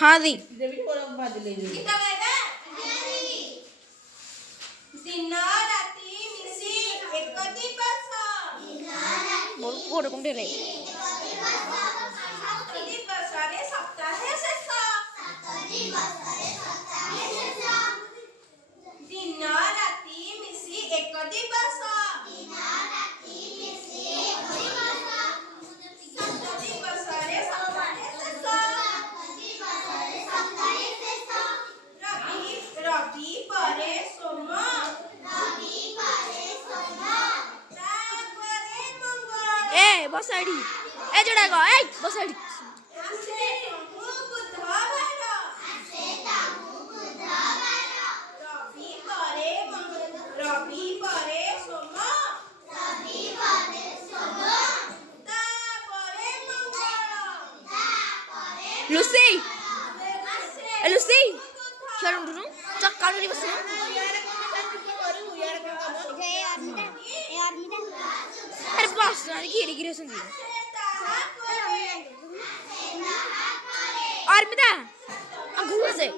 हाँ दी बोल कौन दे रहे बस आईडी ए जोड़ा गो ए बस आईडी लुसी ए लुसी चल उठो चक काल दी बस अरे बस ना गिरी गिरी सुन और मिता अंगूर से